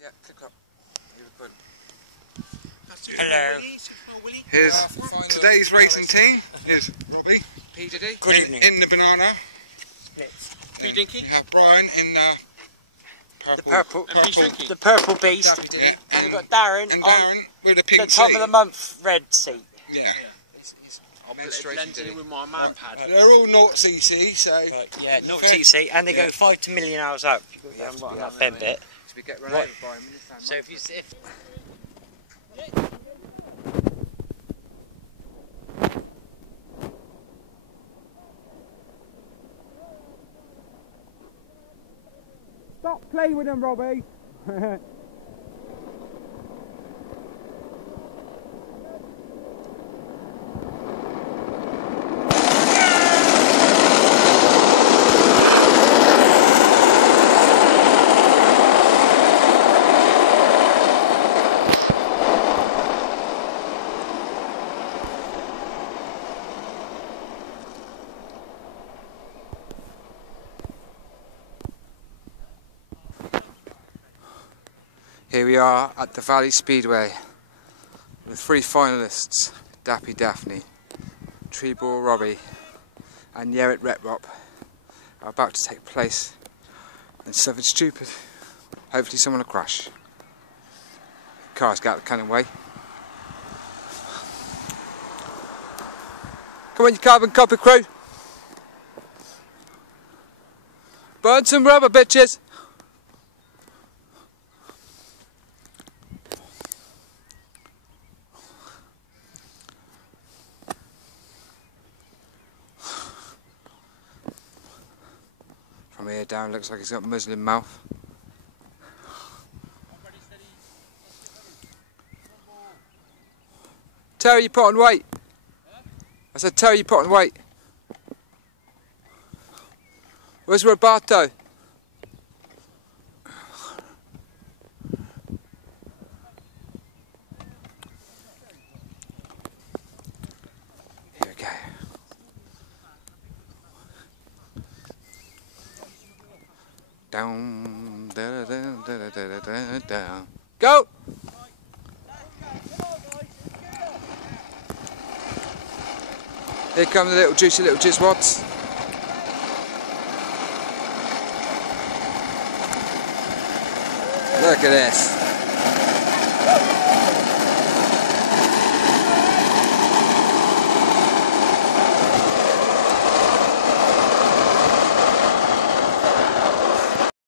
Yeah, click up. Hello. Here's today's racing team. Here's Robbie. P. Diddy. Good evening. In the banana. P. Dinky. We have Brian in Purple. Purple. The purple beast. Dappy Diddy. And we've got Darren, and on Darren with a pink the top seat. of the month red seat. Yeah. I'll blend in with my man pad. They're all naught CC, so Yeah, not TC, and they go 5 to million hours up. You haven't got that bent bit. So we get run over by him in this time. So if you Stop playing with them, Robbie. Here we are at the Valley Speedway with 3 finalists, Dappy Daphne, Treeball Robbie and Yerrit Reprop are about to take place and something stupid. Hopefully someone will crash. Cars get out of the cannon way. Come on you carbon copy crew. Burn some rubber bitches. From here down looks like he's got a Muslim mouth. Terry, you put on weight. I said Terry, you put on weight. Where's Roberto? Here we go. Down, da, da, da, da, da, da, down. Go! Here come the little juicy little jizzwads. Look at this.